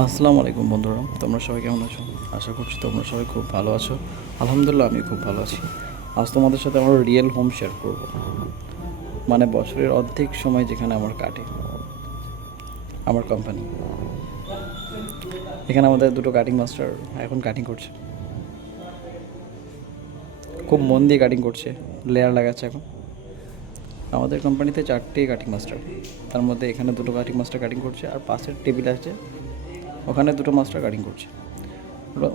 আসসালামু আলাইকুম বন্ধুরা, তোমরা সবাই কেমন আছো? আশা করছি তোমরা সবাই খুব ভালো আছো। আলহামদুলিল্লাহ আমি খুব ভালো আছি। আজ তোমাদের সাথে আমার রিয়েল হোম শেয়ার করব, মানে বছরের অর্ধেক সময় যেখানে আমার কাটে, আমার কোম্পানি। এখানে আমাদের দুটো কাটিং মাস্টার এখন কাটিং করছে, খুব মন দিয়ে কাটিং করছে, লেয়ার লাগাচ্ছে এখন। আমাদের কোম্পানিতে 4টে কাটিং মাস্টার, তার মধ্যে এখানে দুটো কাটিং মাস্টার কাটিং করছে, আর পাশের টেবিল আছে, ওখানে দুটো মাস্টার কাটিং করছে।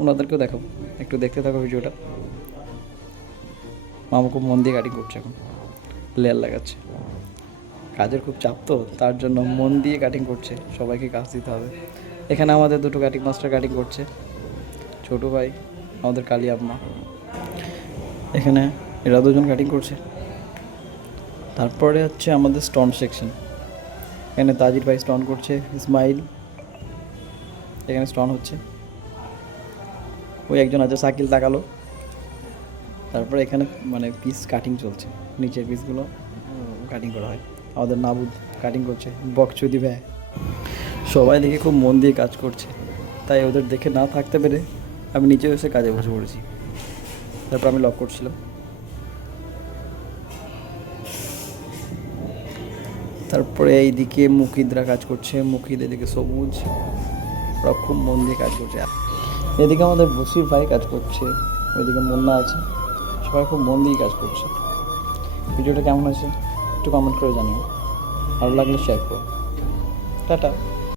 ওনাদেরকেও দেখাবো, একটু দেখতে থাকো ভিডিওটা। মামা খুব মন দিয়ে কাটিং করছে এখন, লেয়ার লাগাচ্ছে। কাজের খুব চাপ তো, তার জন্য মন দিয়ে কাটিং করছে, সবাইকে কাজ দিতে হবে। এখানে আমাদের দুটো কাটিং মাস্টার কাটিং করছে, ছোটো ভাই আমাদের কালী আম্মা, এখানে এরা দুজন কাটিং করছে। তারপরে হচ্ছে আমাদের স্টোন সেকশন, এখানে তাজির ভাই স্টোন করছে, ইসমাইল এখানে স্টোন হচ্ছে, ওই একজন আছে সাকিল তাকালো। তারপরে এখানে মানে পিস কাটিং চলছে, নিচের পিসগুলো কাটিং করা হয়। আমাদের নাবুদ কাটিং করছে, বকচুদি ভাই। সবাই দেখে খুব মন দিয়ে কাজ করছে, তাই ওদের দেখে না থাকতে পেরে আমি নিচে এসে কাজে বসে পড়েছি। তারপর আমি লক করছিলাম। তারপরে এইদিকে মুকিদরা কাজ করছে, মুকিদ এদিকে সবুজ, ওরা খুব মন দিয়ে কাজ করছে। এদিকে আমাদের বসির ভাই কাজ করছে, ওইদিকে মুন্না আছে, সবাই খুব মন দিয়ে কাজ করছে। ভিডিওটা কেমন হয়েছে একটু কমেন্ট করে জানিও, ভালো লাগলে শেয়ার করো। টাটা।